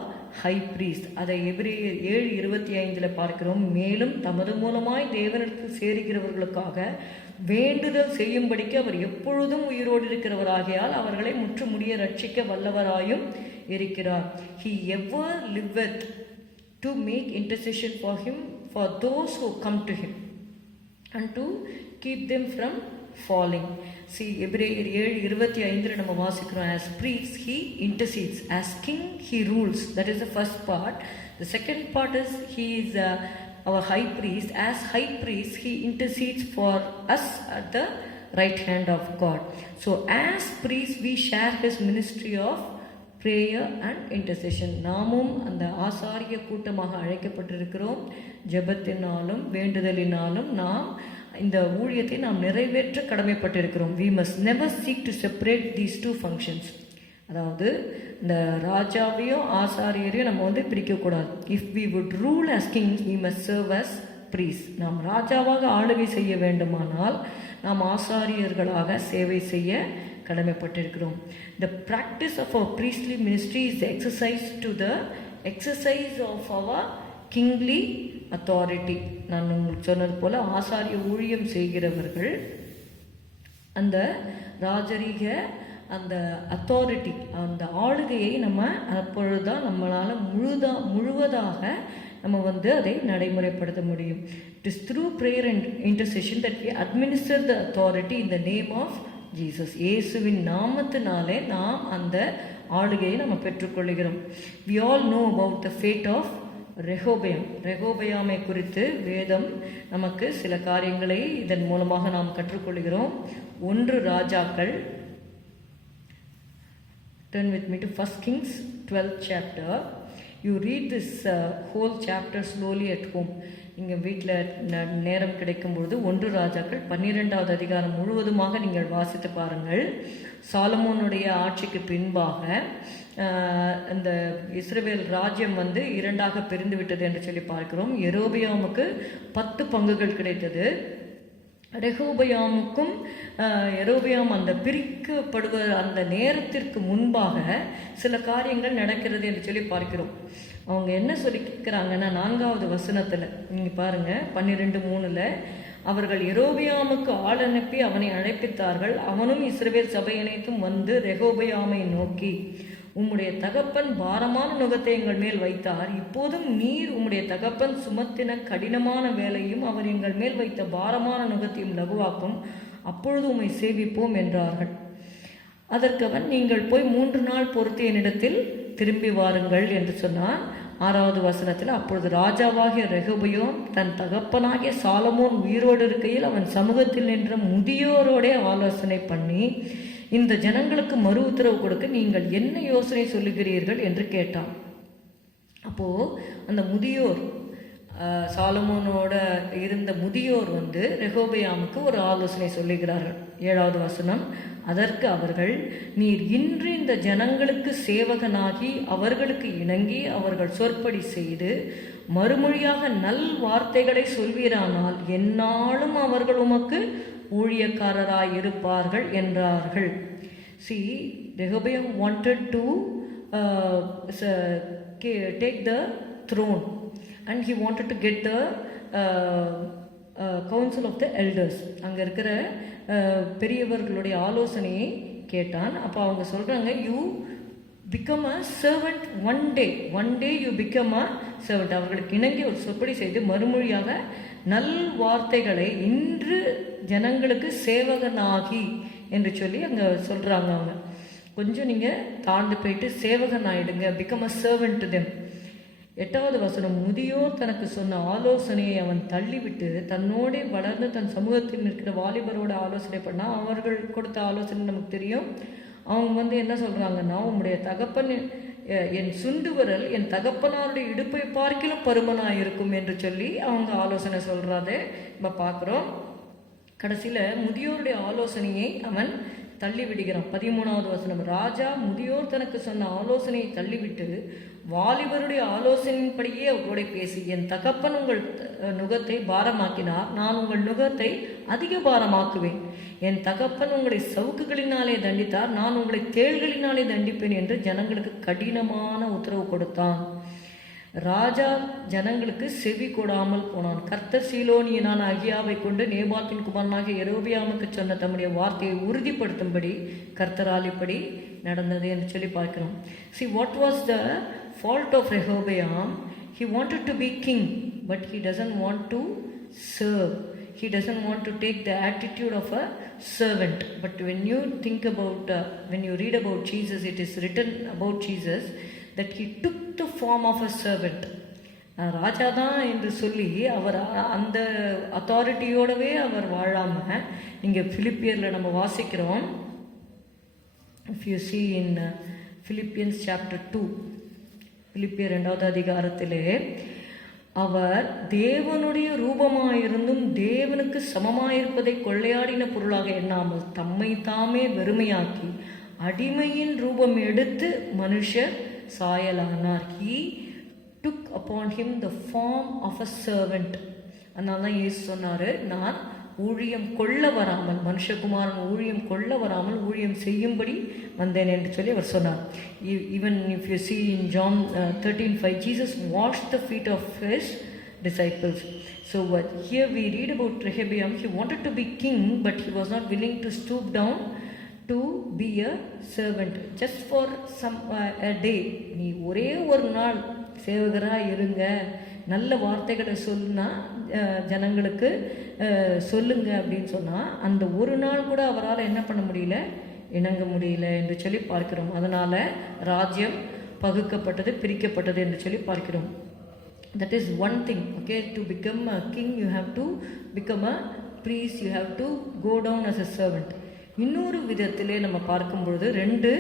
high priest. அதை எபிரேயர் 7:25 பார்க்கிறோம். மேலும் தமது மூலமாய் தேவனுக்கு சேருகிறவர்களுக்காக வேண்டுதல் செய்யும்படிக்கு அவர் எப்பொழுதும் உயிரோடு இருக்கிறவராகியால் அவர்களை முற்றுமுடிய ரட்சிக்க வல்லவராயும் இருக்கிறார். He ever liveth to make intercession for him, for those who come to him, and to keep them from falling. See, எபிரேயர் 7:25 நம்ம வாசிக்கிறோம். As priest he intercedes, as king he rules. That is the first part. The second part is he is our high priest. As high priest he intercedes for us at the right hand of God. So as priest we share his ministry of prayer and intercession. நாமும் அந்த ஆசாரிய கூட்டமாக அழைக்கப்பட்டிருக்கிறோம். ஜெபத்தினாலும் வேண்டுதலினாலும் நாம் இந்த ஊழியத்தை நாம் நிறைவேற்ற கடமைப்பட்டிருக்கிறோம். We must never seek to separate these two functions. அதாவது இந்த ராஜாவையும் ஆசாரியரையும் நம்ம பிரிக்கக்கூடாது. If we would rule as kings, we must serve as priests. நாம் ராஜாவாக ஆளுகை செய்ய வேண்டுமானால் நாம் ஆசாரியர்களாக சேவை செய்ய கடமைப்பட்டிருக்கிறோம். The practice of our priestly ministry is the exercise of our kingly authority. நான் உங்களுக்கு சொன்னது போல ஆசாரிய ஊழியம் செய்கிறவர்கள் அந்த ராஜரீக அந்த அத்தாரிட்டி, அந்த ஆளுகையை நம்ம அப்பொழுதுதான் நம்மளால் முழுவதாக நம்ம அதை நடைமுறைப்படுத்த முடியும். It is through prayer and intercession that we administer the authority in the name of Jesus. இயேசுவின் நாமத்தினாலே நாம் அந்த ஆளுகையை நம்ம பெற்றுக்கொள்கிறோம். We all know about the fate of Rehoboam. ரெகோபயாமை குறித்து வேதம் நமக்கு சில காரியங்களை இதன் மூலமாக நாம் கற்றுக்கொள்கிறோம். 1 ராஜாக்கள். Turn with me to 1 Kings 12th chapter. You read this whole chapter slowly at home. நீங்கள் வீட்டில் நேரம் கிடைக்கும்பொழுது 1 ராஜாக்கள் 12வது அதிகாரம் முழுவதுமாக நீங்கள் வாசித்து பாருங்கள். சாலமோனுடைய ஆட்சிக்கு பின்பாக இந்த இஸ்ரவேல் ராஜ்யம் 2ஆக பிரிந்து விட்டது என்று சொல்லி பார்க்கிறோம். யெரொபெயாமுக்கு 10 பங்குகள் கிடைத்தது. ரெகோபயாமுக்கும் யெரொபெயாம் அந்த பிரிக்கப்படுவ அந்த நேரத்திற்கு முன்பாக சில காரியங்கள் நடக்கிறது என்று சொல்லி பார்க்கிறோம். அவங்க என்ன சொல்லிக்கிறாங்கன்னா 4வது வசனத்தில் நீங்கள் பாருங்கள் 12:3 அவர்கள் யெரொபெயாமுக்கு ஆள் அனுப்பி அவனை அழைப்பித்தார்கள். அவனும் இஸ்ரவேல் சபை அனைத்தும் ரெகோபெயாமை நோக்கி, உம்முடைய தகப்பன் பாரமான நுகத்தை எங்கள் மேல் வைத்தார், இப்போதும் நீர் உம்முடைய தகப்பன் சுமத்தின கடினமான வேலையும் அவர் எங்கள் மேல் வைத்த பாரமான நுகத்தையும் லகுவாக்கும், அப்பொழுது உம்மை சேவிப்போம் என்றார்கள். அதற்கு அவன், நீங்கள் போய் 3 நாள் பொறுத்து என்னிடத்தில் திரும்பி வாருங்கள் என்று சொன்னான். 6வது வசனத்தில், அப்பொழுது ராஜாவாகிய ரெகொபெயாம் தன் தகப்பனாகிய சாலமோன் உயிரோடு இருக்கையில் அவன் சமூகத்தில் நின்ற முதியோரோடே ஆலோசனை பண்ணி, இந்த ஜனங்களுக்கு மறு உத்தரவு கொடுக்க நீங்கள் என்ன யோசனை சொல்லுகிறீர்கள் என்று கேட்டான். அப்போது அந்த முதியோர், சாலமோனோட இருந்த முதியோர் ரெகொபெயாமுக்கு ஒரு ஆலோசனை சொல்லுகிறார்கள். 7வது வசனம், அதற்கு அவர்கள், நீர் இன்று இந்த ஜனங்களுக்கு சேவகனாகி அவர்களுக்கு இணங்கி அவர்கள் சொற்படி செய்து மறுமொழியாக நல் வார்த்தைகளை சொல்வீரானால் எந்நாளும் அவர்கள் உமக்கு ஊழியக்காரராய் இருப்பார்கள் என்றார்கள். See, Rehoboam wanted to take the throne and he wanted to get the council of the elders. அங்கே இருக்கிற பெரியவர்களுடைய ஆலோசனையை கேட்டான். அப்போ அவங்க சொல்கிறாங்க, you become a servant one day you become a servant. அவர்களுக்கு இணங்கி ஒரு சொற்படி செய்து மறுமொழியாக நல் வார்த்தைகளை இன்று ஜனங்களுக்கு சேவகனாகி என்று சொல்லி அங்கே சொல்கிறாங்க. அவங்க கொஞ்சம் நீங்கள் தாழ்ந்து போயிட்டு சேவகன் ஆகிடுங்க, become a servant to them. 8வது வசனம், முதியோர் தனக்கு சொன்ன ஆலோசனையை அவன் தள்ளிவிட்டு தன்னோடே வளர்ந்து தன் சமூகத்தில் இருக்கிற வாலிபரோட ஆலோசனை பண்ணால், அவர்கள் கொடுத்த ஆலோசனை நமக்கு தெரியும். அவங்க என்ன சொல்கிறாங்கன்னா, உம்முடைய தகப்பன் என் சுண்டு விரல் என் தகப்பனாருடைய இடுப்பை பார்க்கிலும் பருமனாக இருக்கும் என்று சொல்லி அவங்க ஆலோசனை சொல்கிறாதே நம்ம பார்க்குறோம். கடைசியில் முதியோருடைய ஆலோசனையை அவன் தள்ளி விடுகிறான். 13வது வசனம், ராஜா முதியோர் தனக்கு சொன்ன ஆலோசனையை தள்ளிவிட்டு வாலிபருடைய ஆலோசனையின்படியே அவர்களோட பேசி, என் தகப்பன் உங்கள் நுகத்தை பாரமாக்கினார், நான் உங்கள் நுகத்தை அதிக பாரமாக்குவேன். என் தகப்பன் உங்களை சவுக்குகளினாலே தண்டித்தார், நான் உங்களை தேள்களினாலே தண்டிப்பேன் என்று ஜனங்களுக்கு கடினமான உத்தரவு கொடுத்தான். ராஜா ஜனங்களுக்கு செவி கொடாமல் போனான். கர்த்தர் சீலோனியனான அகியாவை கொண்டு நேபாத்தின் குமாரனாகிய யெரொபெயாமுக்கு சொன்ன தம்முடைய வார்த்தையை உறுதிப்படுத்தும்படி கர்த்தரால் இப்படி நடந்தது என்று சொல்லி பார்க்கிறோம். See, what was the fault of Rehoboam? He wanted to be king, but he doesn't want to serve. He doesn't want to take the attitude of a servant. But when you think about, when you read about Jesus, it is written about Jesus that he took the form of a servant. ராஜா தான் என்று சொல்லி அவர் அந்த அத்தாரிட்டியோடவே அவர் வாழாமல், இங்கே பிலிப்பியரில் நம்ம வாசிக்கிறோம். If you see in Philippians chapter 2, பிலிப்பியர் 2வது அதிகாரத்திலே, அவர் தேவனுடைய ரூபமாயிருந்தும் தேவனுக்கு சமமாயிருப்பதை கொள்ளையாடின பொருளாக எண்ணாமல் தம்மை தாமே வெறுமையாக்கி அடிமையின் ரூபம் எடுத்து மனுஷர் சாயலானார். He took upon him the form of a servant. அதனால தான் இயேசு சொன்னார், நான் ஊழியம் கொள்ள வராமல், மனுஷகுமாரன் ஊழியம் கொள்ள வராமல் ஊழியம் செய்யும்படி வந்தேன் என்று சொல்லி அவர் சொன்னார். Even if you see in John 13:5, Jesus washed the feet of his disciples. So here we read about Rehoboam. He wanted to be king, but he was not willing to stoop down to be a servant just for a day. நீ ஒரே ஒரு நாள் சேவகராக இருங்க, நல்ல வார்த்தைகளை சொல்லுனா ஜனங்களுக்கு சொல்லுங்க அப்படின்னு சொன்னால், அந்த ஒரு நாள் கூட அவரால் என்ன பண்ண முடியல, இணங்க முடியல என்று சொல்லி பார்க்கிறோம். அதனால் ராஜ்யம் பகுக்கப்பட்டது, பிரிக்கப்பட்டது என்று சொல்லி பார்க்கிறோம். That is one thing. Okay, to become a king you have to become a priest, you have to go down as a servant. இன்னொரு விதத்திலே நம்ம பார்க்கும் பொழுது 2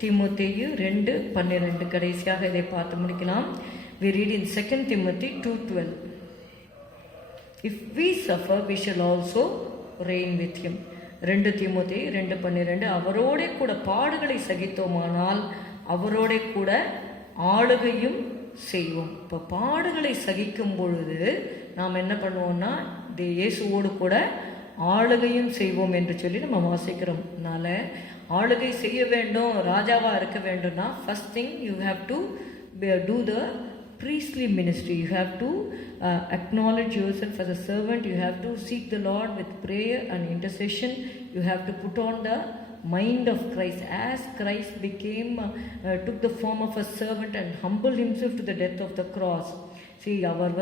தீமோத்தேயு 2:12 கடைசியாக இதை பார்த்து முடிக்கலாம். We read in 2 Timothy 2:12, if we suffer we shall also reign with him. 2 தீமோத்தேயு 2:12, அவரோட கூட பாடுகளை சகித்தோமானால் அவரோட கூட ஆளுகையும் செய்வோம். இப்போ பாடுகளை சகிக்கும் பொழுது நாம் என்ன பண்ணுவோம்னா இயேசுவோடு கூட ஆளுகையும் செய்வோம் என்று சொல்லி நம்ம வாசிக்கிறோம். அதனால ஆளுகை செய்ய வேண்டும், ராஜாவாக இருக்க வேண்டும்னா first thing you have to do the priestly ministry. You have to acknowledge yourself as a servant. You have to seek the Lord with prayer and intercession. You have to put on the mind of Christ. As Christ took the form of a servant and humbled himself to the death of the cross. See, அவர்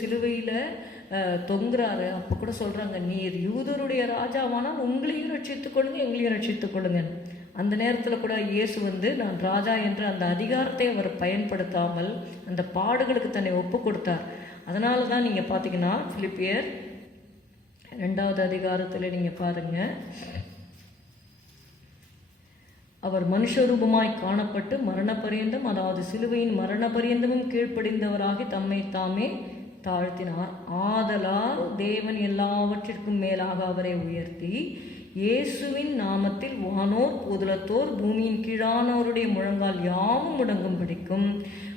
சிலுவையில் தொங்குறாரு. அப்போ கூட சொல்கிறாங்க, நீர் யூதருடைய ராஜாவானால் உங்களையும் ரட்சித்துக் கொள்ளுங்க, எங்களையும் ரட்சித்துக் கொள்ளுங்க. அந்த நேரத்தில் கூட இயேசு நான் ராஜா என்ற அந்த அதிகாரத்தை அவர் பயன்படுத்தாமல் அந்த பாடுகளுக்கு தன்னை ஒப்பு கொடுத்தார். அதனால தான் நீங்கள் பார்த்தீங்கன்னா பிலிப்பியர் 2வது அதிகாரத்தில் நீங்கள் பாருங்கள், அவர் மனுஷரூபமாய் காணப்பட்டு மரண பரியந்தம், அதாவது சிலுவையின் மரண பரியந்தமும் கீழ்ப்படிந்தவராகி தம்மை தாமே தாழ்த்தினார். ஆதலால் தேவன் எல்லாவற்றிற்கும் மேலாக அவரை உயர்த்தி இயேசுவின் நாமத்தில் வானோர் பூதலத்தோர் பூமியின் கீழானோருடைய முழங்கால் யாவும் முடங்கும்படிக்கும்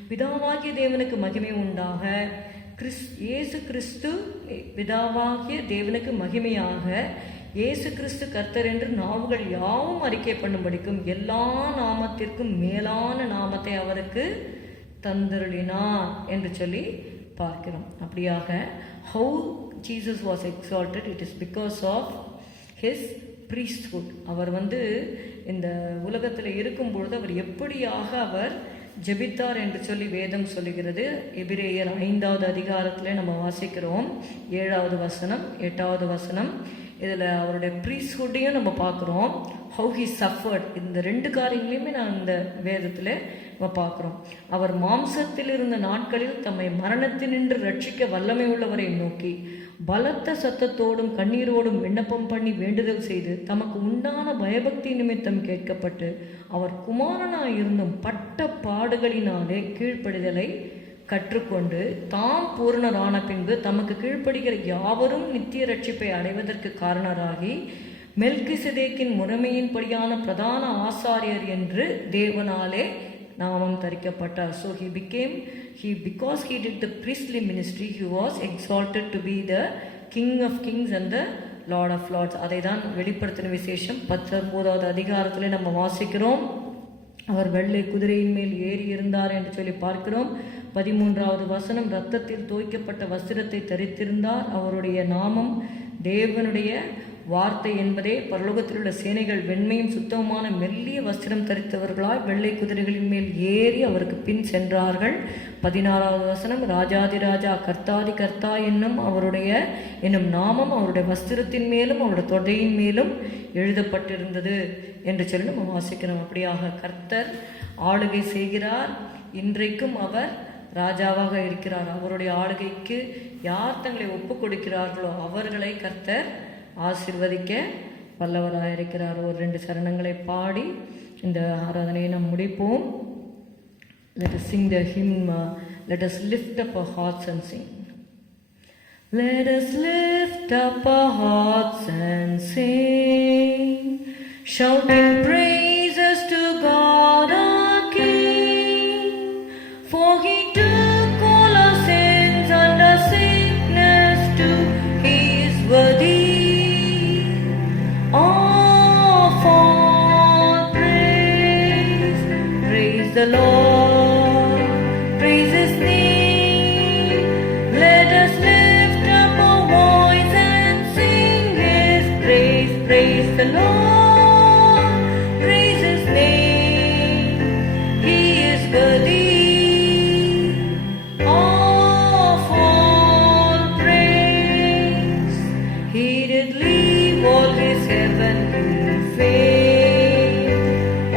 பிதாவாகிய தேவனுக்கு மகிமை உண்டாக இயேசு கிறிஸ்து பிதாவாகிய தேவனுக்கு மகிமையாக இயேசு கிறிஸ்து கர்த்தர் என்று நாவுகள் யாவும் அறிக்கை பண்ணும்படிக்கும் எல்லா நாமத்திற்கும் மேலான நாமத்தை அவருக்கு தந்தருளினார் என்று சொல்லி பார்க்கிறோம். அப்படியாக how Jesus was exalted, it is because of his priesthood. அவர் இந்த உலகத்தில் இருக்கும் பொழுது அவர் எப்படியாக அவர் ஜெபித்தார் என்று சொல்லி வேதம் சொல்லுகிறது. எபிரேயர் 5வது அதிகாரத்தில் நம்ம வாசிக்கிறோம், 7வது வசனம் 8வது வசனம். இதில் அவருடைய ப்ரீஸ்ஹுட்டையும் நம்ம பார்க்குறோம், ஹவு ஹி சஃபர்ட். இந்த 2 காரியங்களையுமே நான் இந்த வேதத்தில் நம்ம பார்க்குறோம். அவர் மாம்சத்தில் இருந்த நாட்களில் தம்மை மரணத்தினின்று ரட்சிக்க வல்லமை உள்ளவரை நோக்கி பலத்த சத்தத்தோடும் கண்ணீரோடும் விண்ணப்பம் பண்ணி வேண்டுதல் செய்து தமக்கு உண்டான பயபக்தி நிமித்தம் கேட்கப்பட்டு அவர் குமாரனாய் இருந்தும் பட்ட பாடுகளினாலே கீழ்ப்படிதலை கற்றுக்கொண்டு தாம் பூரணரான பின்பு தமக்கு கீழ்ப்படுகிற யாவரும் நித்திய ரட்சிப்பை அடைவதற்கு காரணராகி மெல்கிசதேக்கின் முறைமையின்படியான பிரதான ஆசாரியர் என்று தேவனாலே நாமம் தரிக்கப்பட்டார். So because he did the priestly ministry, he was exalted to be the King of Kings and the Lord of Lords. அதை தான் வெளிப்படுத்தின விசேஷம் 19வது அதிகாரத்தில் நம்ம வாசிக்கிறோம். அவர் வெள்ளை குதிரையின் மேல் ஏறி இருந்தார் என்று சொல்லி பார்க்கிறோம். 13வது வசனம், இரத்தத்தில் தோய்க்கப்பட்ட வஸ்திரத்தை தரித்திருந்தார். அவருடைய நாமம் தேவனுடைய வார்த்தை என்பதே. பரலோகத்தில் உள்ள சேனைகள் வெண்மையும் சுத்தமான மெல்லிய வஸ்திரம் தரித்தவர்களாய் வெள்ளை குதிரைகளின் மேல் ஏறி அவருக்கு பின் சென்றார்கள். 16வது வசனம், ராஜாதிராஜா கர்த்தாதி கர்த்தா என்னும் நாமம் அவருடைய வஸ்திரத்தின் மேலும் அவருடைய தொடையின் மேலும் எழுதப்பட்டிருந்தது என்று சொல்லி நம்ம வாசிக்கிறோம். அப்படியாக கர்த்தர் ஆளுகை செய்கிறார். இன்றைக்கும் அவர் ராஜாவாக இருக்கிறார். அவருடைய ஆளுகைக்கு யார் தங்களை ஒப்பு கொடுக்கிறார்களோ அவர்களை கர்த்தர் ஆசீர்வதிக்க வல்லவராயிருக்கிறார். ஒரு 2 சரணங்களை பாடி இந்த ஆராதனையை நாம் முடிப்போம். Let us sing the hymn, let us lift up our hearts and sing. Let us lift up our hearts and sing, shouting praises to God our King, for He took all our sins and our sickness too. He is worthy of all praise. Praise the Lord, praise His name. Let us lift up our voice and sing His praise. Praise the Lord, praise His name. He is worthy of all praise. He did leave all His heavenly fame,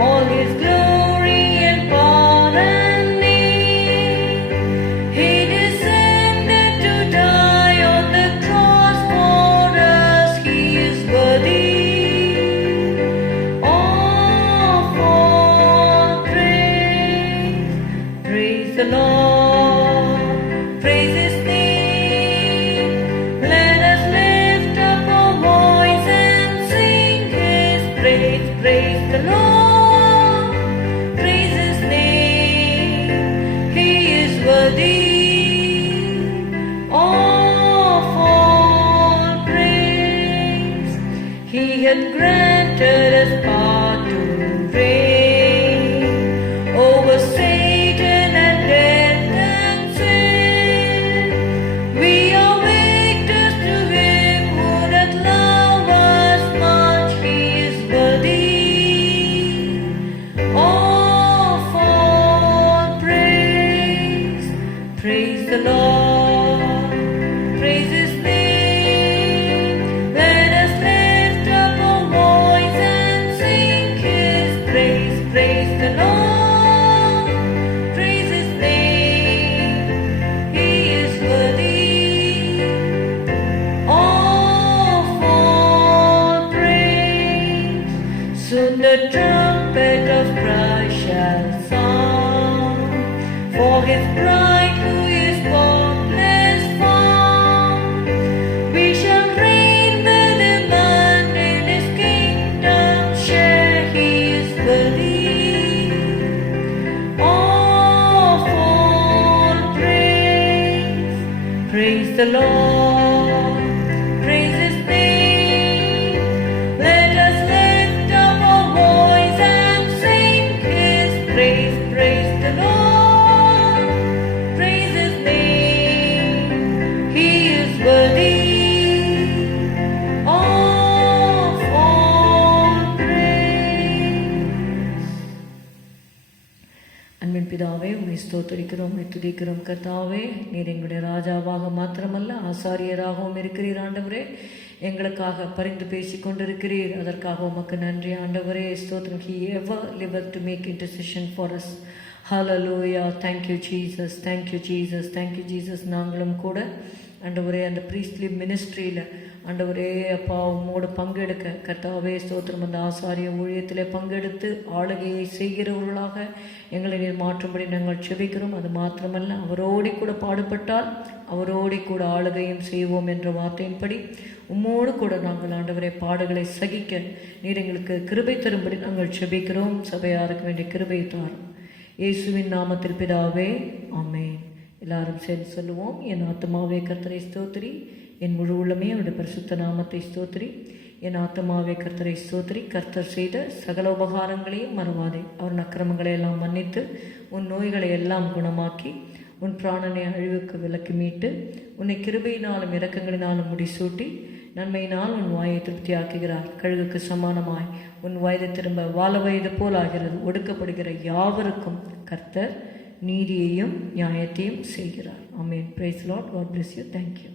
all His glory and power and name. He descended to die on the cross for us. He is worthy of all praise. Praise the Lord, praise His name. Let us lift up our voice and sing His praise. Praise the Lord, praise His name. He is worthy of all praise. He hath granted us power to reign over Satan and death and sin. We are victors through Him who doth love us much. He is worthy the Lord, praise His name. Let us lift up our voice and sing His praise. Praise the Lord, praise His name. He is worthy of all praise. அன்பின் பிதாவே, உம்மை ஸ்தோத்திரிக்கிறோம், உம்மை துதிக்கிறோம். கர்த்தாவே, நீர் எங்களுடைய ராஜாவாக மாத்திரமல்ல ஆசாரியராகவும் இருக்கிறீர் ஆண்டவரே. எங்களுக்காக பரிந்து பேசி கொண்டிருக்கிறீர். அதற்காக உமக்கு நன்றி ஆண்டவரே. ஸ்தோத்திரம். He ever liveth to make intercession for us. Hallelujah. Thank you Jesus. Thank you Jesus. Thank you Jesus. நாங்களும் கூட ஆண்டவரே அந்த ப்ரீஸ்ட்லி மினிஸ்ட்ரியில் ஆண்டவரே அப்பா உம்மோடு பங்கெடுக்க கர்த்தாவே ஸ்தோத்திரம். அந்த ஆசாரிய ஊழியத்திலே பங்கெடுத்து ஆளுகையை செய்கிறவர்களாக எங்களை நீர் மாற்றும்படி நாங்கள் செபிக்கிறோம். அது மாத்திரமல்ல, அவரோடி கூட பாடுபட்டால் அவரோடி கூட ஆளுகையும் செய்வோம் என்ற வார்த்தையின்படி உம்மோடு கூட நாங்கள் ஆண்டவரே பாடுகளை சகிக்க நீர் எங்களுக்கு கிருபை தரும்படி நாங்கள் செபிக்கிறோம். சபையாருக்கு வேண்டிய கிருபை தாரும். இயேசுவின் நாமத்தில் பிதாவே, ஆமென். எல்லாரும் சேர்ந்து சொல்லுவோம். என் ஆத்மாவே கர்த்தரை ஸ்தோத்திரி, என் முழு உள்ளமே அவருடைய பரிசுத்த நாமத்தை ஸ்தோத்திரி. என் ஆத்மாவே கர்த்தரை ஸ்தோத்திரி. கர்த்தர் செய்த சகல உபகாரங்களையும் மறவாதே. அவரின் அக்கிரமங்களை எல்லாம் மன்னித்து உன் நோய்களை எல்லாம் குணமாக்கி உன் பிராணனை அழிவுக்கு விலக்கி மீட்டு உன்னை கிருபையினாலும் இரக்கங்களினாலும் முடிசூட்டி நன்மையினால் உன் வாயை திருப்தியாக்குகிறார். கழுகுக்கு சமானமாய் உன் வயது திரும்ப வாழ வயது போல் ஆகிறது. ஒடுக்கப்படுகிற யாவருக்கும் கர்த்தர் நீதியையும் நியாயத்தையும் செய்கிறார். Amen. Praise lord. God bless you. Thank you.